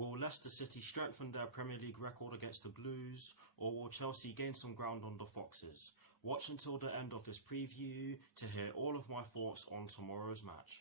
Will Leicester City strengthen their Premier League record against the Blues, or will Chelsea gain some ground on the Foxes? Watch until the end of this preview to hear all of my thoughts on tomorrow's match.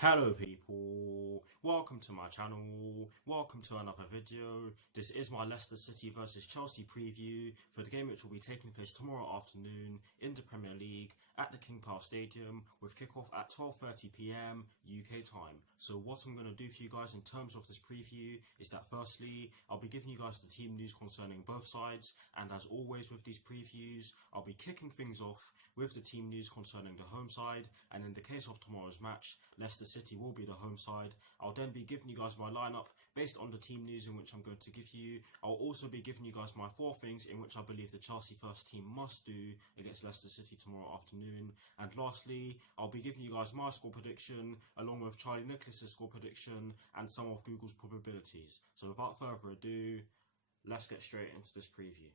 Hello people, welcome to my channel, welcome to another video. This is my Leicester City vs Chelsea preview for the game which will be taking place tomorrow afternoon in the Premier League at the King Power Stadium with kickoff at 12:30 PM UK time. So what I'm going to do for you guys in terms of this preview is that firstly, I'll be giving you guys the team news concerning both sides, and as always with these previews, I'll be kicking things off with the team news concerning the home side, and in the case of tomorrow's match, Leicester City will be the home side. I'll then be giving you guys my lineup based on the team news in which I'm going to give you. I'll also be giving you guys my 4 things in which I believe the Chelsea first team must do against Leicester City tomorrow afternoon. And lastly, I'll be giving you guys my score prediction along with Charlie Nicholas's score prediction and some of Google's probabilities. So without further ado, let's get straight into this preview.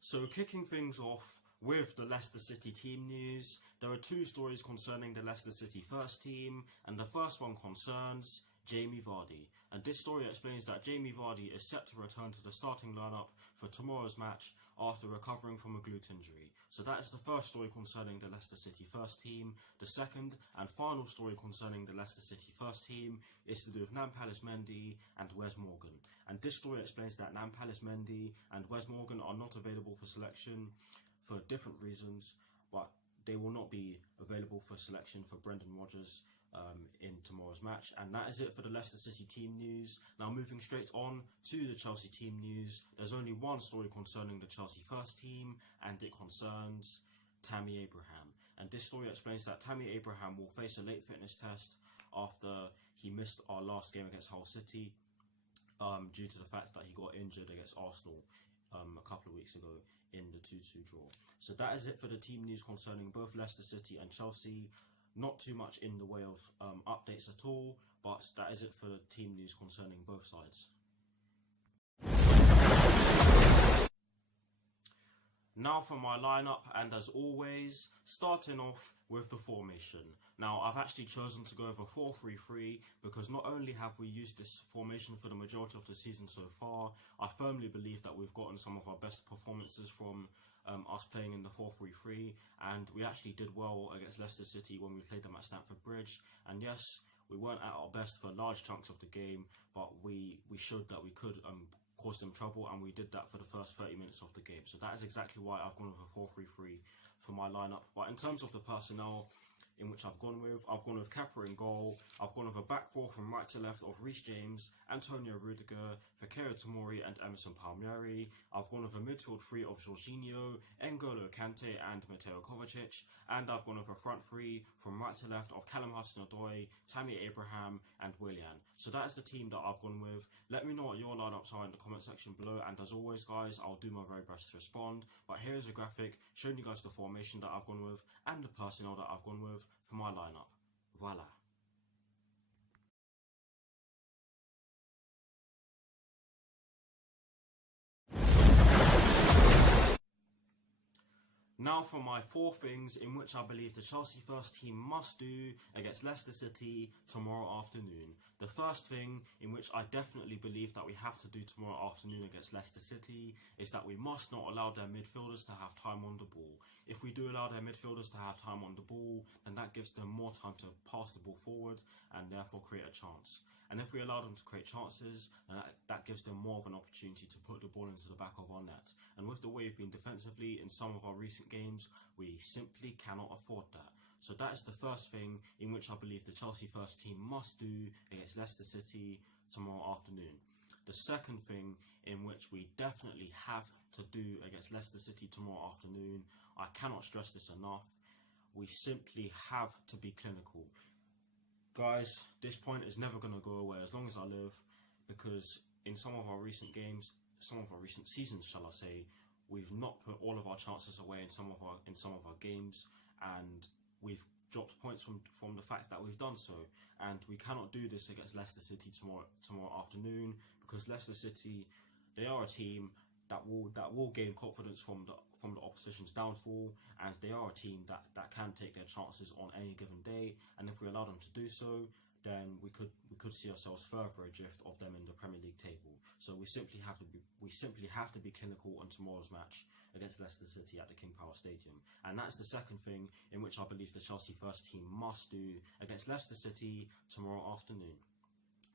So kicking things off with the Leicester City team news, there are 2 stories concerning the Leicester City first team, and the first one concerns Jamie Vardy. And this story explains that Jamie Vardy is set to return to the starting lineup for tomorrow's match after recovering from a glute injury. So that is the first story concerning the Leicester City first team. The second and final story concerning the Leicester City first team is to do with Nampalys Mendy and Wes Morgan. And this story explains that Nampalys Mendy and Wes Morgan are not available for selection for different reasons, but they will not be available for selection for Brendan Rodgers in tomorrow's match. And that is it for the Leicester City team news. Now moving straight on to the Chelsea team news, there's only one story concerning the Chelsea first team, and it concerns Tammy Abraham. And this story explains that Tammy Abraham will face a late fitness test after he missed our last game against Hull City due to the fact that he got injured against Arsenal a couple of weeks ago in the 2-2 draw. So that is it for the team news concerning both Leicester City and Chelsea. Not too much in the way of updates at all, but that is it for the team news concerning both sides. Now for my lineup, and as always, starting off with the formation. Now I've actually chosen to go over 4-3-3 because not only have we used this formation for the majority of the season so far, I firmly believe that we've gotten some of our best performances from us playing in the 4-3-3, and we actually did well against Leicester City when we played them at Stamford Bridge. And yes, we weren't at our best for large chunks of the game, but we showed that we could cause them trouble, and we did that for the first 30 minutes of the game. So that is exactly why I've gone with a 4-3-3 for my lineup. But in terms of the personnel in which I've gone with Kepa in goal. I've gone with a back 4 from right to left of Reece James, Antonio Rudiger, Fikayo Tomori and Emerson Palmieri. I've gone with a midfield 3 of Jorginho, N'Golo Kante and Mateo Kovacic. And I've gone with a front 3 from right to left of Callum Hudson-Odoi, Tammy Abraham and Willian. So that is the team that I've gone with. Let me know what your lineups are in the comment section below, and as always guys, I'll do my very best to respond. But here is a graphic showing you guys the formation that I've gone with and the personnel that I've gone with for my lineup. Voila. Now for my 4 things in which I believe the Chelsea first team must do against Leicester City tomorrow afternoon. The first thing in which I definitely believe that we have to do tomorrow afternoon against Leicester City is that we must not allow their midfielders to have time on the ball. If we do allow their midfielders to have time on the ball, then that gives them more time to pass the ball forward and therefore create a chance. And if we allow them to create chances, then that gives them more of an opportunity to put the ball into the back of our net. And with the way we've been defensively in some of our recent games, we simply cannot afford that. So that is the first thing in which I believe the Chelsea first team must do against Leicester City tomorrow afternoon. The second thing in which we definitely have to do against Leicester City tomorrow afternoon, I cannot stress this enough, we simply have to be clinical. Guys, this point is never going to go away as long as I live, because in some of our recent games, some of our recent seasons shall I say, we've not put all of our chances away in some of our games, and we've dropped points from the fact that we've done so, and we cannot do this against Leicester City tomorrow afternoon, because Leicester City, they are a team that will gain confidence from the opposition's downfall, and they are a team that can take their chances on any given day, and if we allow them to do so, then we could see ourselves further adrift of them in the Premier League table. So we simply have to be clinical on tomorrow's match against Leicester City at the King Power Stadium, and that's the second thing in which I believe the Chelsea first team must do against Leicester City tomorrow afternoon.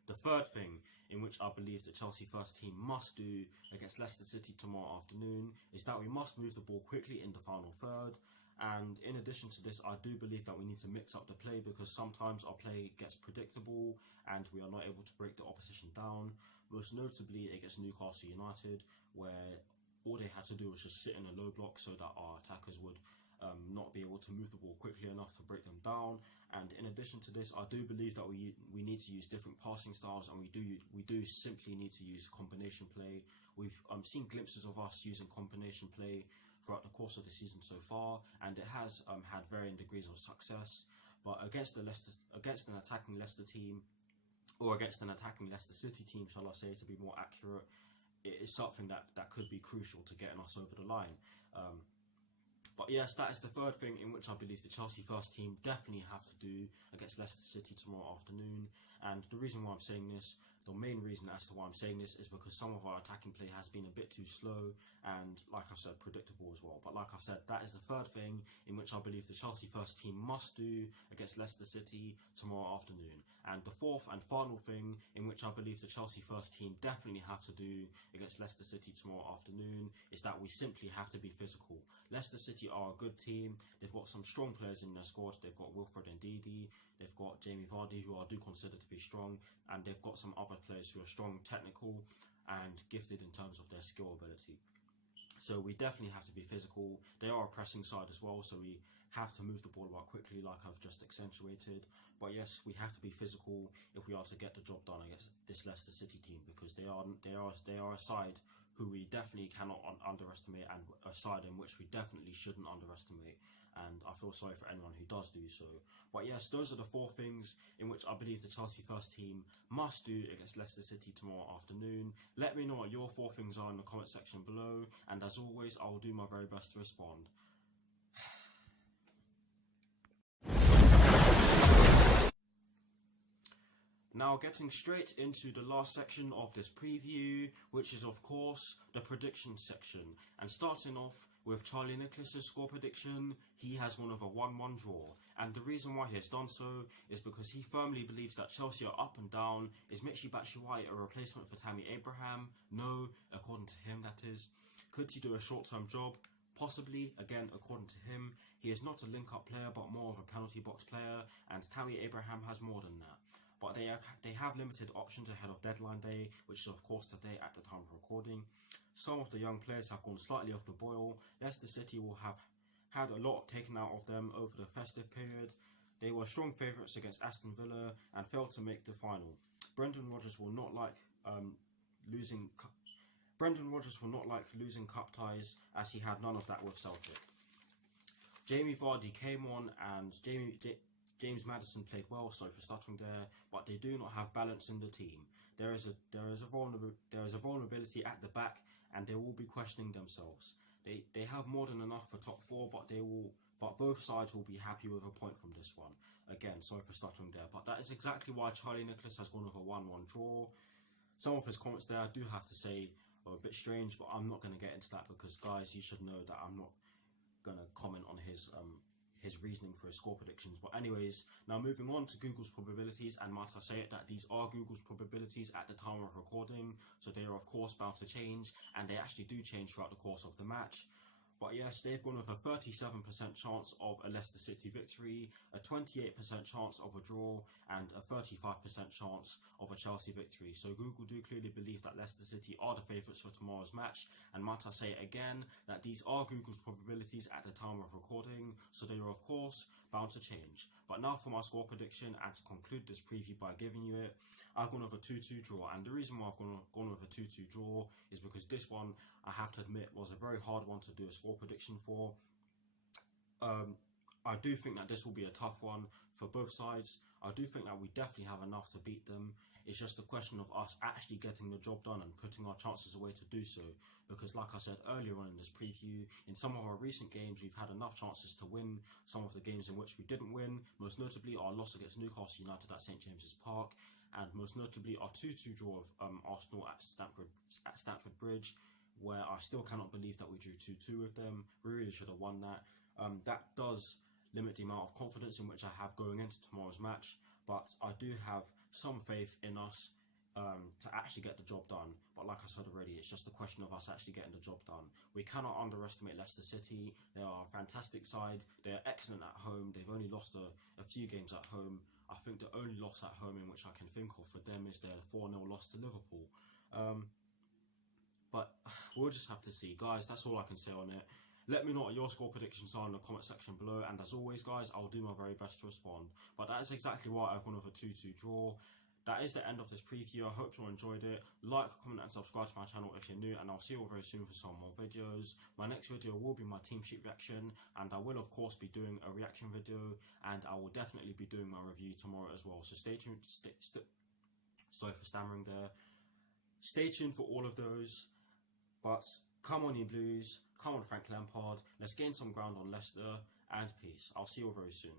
The third thing in which I believe the Chelsea first team must do against Leicester City tomorrow afternoon is that we must move the ball quickly in the final third. And in addition to this, I do believe that we need to mix up the play, because sometimes our play gets predictable and we are not able to break the opposition down. Most notably against Newcastle United, where all they had to do was just sit in a low block so that our attackers would not be able to move the ball quickly enough to break them down. And in addition to this, I do believe that we need to use different passing styles, and we do simply need to use combination play. We've seen glimpses of us using combination play throughout the course of the season so far, and it has had varying degrees of success. But against an attacking Leicester team, or against an attacking Leicester City team, shall I say, to be more accurate, it is something that could be crucial to getting us over the line. But yes, that is the third thing in which I believe the Chelsea first team definitely have to do against Leicester City tomorrow afternoon. And the reason why I'm saying this, the main reason as to why I'm saying this, is because some of our attacking play has been a bit too slow and, like I said, predictable as well. But like I said, that is the third thing in which I believe the Chelsea first team must do against Leicester City tomorrow afternoon. And the fourth and final thing in which I believe the Chelsea first team definitely have to do against Leicester City tomorrow afternoon is that we simply have to be physical. Leicester City are a good team. They've got some strong players in their squad. They've got Wilfred Ndidi, they've got Jamie Vardy, who I do consider to be strong, and they've got some other players who are strong, technical, and gifted in terms of their skill ability. So we definitely have to be physical. They are a pressing side as well, so we have to move the ball about quickly, like I've just accentuated. But yes, we have to be physical if we are to get the job done against this Leicester City team, because they are a side who we definitely cannot underestimate, and a side in which we definitely shouldn't underestimate. And I feel sorry for anyone who does do so. But yes, those are the four things in which I believe the Chelsea first team must do against Leicester City tomorrow afternoon. Let me know what your four things are in the comment section below, and as always, I will do my very best to respond. Now, getting straight into the last section of this preview, which is of course the prediction section, and starting off with Charlie Nicholas's score prediction, he has gone with a 1-1 draw, and the reason why he has done so is because he firmly believes that Chelsea are up and down. Is Michy Batshuayi a replacement for Tammy Abraham? No, according to him, that is. Could he do a short-term job? Possibly, again, according to him. He is not a link-up player, but more of a penalty box player, and Tammy Abraham has more than that. But they have limited options ahead of deadline day, which is of course today at the time of recording. Some of the young players have gone slightly off the boil. Leicester City will have had a lot taken out of them over the festive period. They were strong favourites against Aston Villa and failed to make the final. Brendan Rodgers will not like losing cup ties, as he had none of that with Celtic. Jamie Vardy came on, and James Maddison played well, sorry for stuttering there, but they do not have balance in the team. There is a vulnerability at the back, and they will be questioning themselves. They have more than enough for top four, but both sides will be happy with a point from this one. Again, sorry for stuttering there, but that is exactly why Charlie Nicholas has gone with a 1-1 draw. Some of his comments there, I do have to say, are a bit strange, but I'm not going to get into that because, guys, you should know that I'm not going to comment on his reasoning for his score predictions. But anyways, now moving on to Google's probabilities, and might I say it that these are Google's probabilities at the time of recording, so they are of course bound to change, and they actually do change throughout the course of the match. But yes, they've gone with a 37% chance of a Leicester City victory, a 28% chance of a draw, and a 35% chance of a Chelsea victory. So Google do clearly believe that Leicester City are the favourites for tomorrow's match, and might I say again that these are Google's probabilities at the time of recording, so they are of course bound to change. But now for my score prediction, and to conclude this preview by giving you it, I've gone with a 2-2 draw, and the reason why I've gone with a 2-2 draw is because this one, I have to admit, was a very hard one to do a score prediction for. I do think that this will be a tough one for both sides. I do think that we definitely have enough to beat them. It's just a question of us actually getting the job done and putting our chances away to do so. Because like I said earlier on in this preview, in some of our recent games we've had enough chances to win some of the games in which we didn't win. Most notably our loss against Newcastle United at St James's Park, and most notably our 2-2 draw of Arsenal at Stamford Bridge, where I still cannot believe that we drew 2-2 with them. We really should have won that. That does limit the amount of confidence in which I have going into tomorrow's match, but I do have some faith in us to actually get the job done. But like I said already, it's just a question of us actually getting the job done. We cannot underestimate Leicester City. They are a fantastic side. They are excellent at home. They've only lost a few games at home. I think the only loss at home in which I can think of for them is their 4-0 loss to Liverpool. But we'll just have to see. Guys, that's all I can say on it. Let me know what your score predictions are in the comment section below, and as always guys, I'll do my very best to respond. But that is exactly why I've gone with a 2-2 draw. That is the end of this preview. I hope you enjoyed it. Like, comment and subscribe to my channel if you're new, and I'll see you all very soon for some more videos. My next video will be my team sheet reaction, and I will of course be doing a reaction video, and I will definitely be doing my review tomorrow as well. So stay tuned. Sorry for stammering there. Stay tuned for all of those. But come on, you Blues. Come on, Frank Lampard. Let's gain some ground on Leicester. And peace. I'll see you all very soon.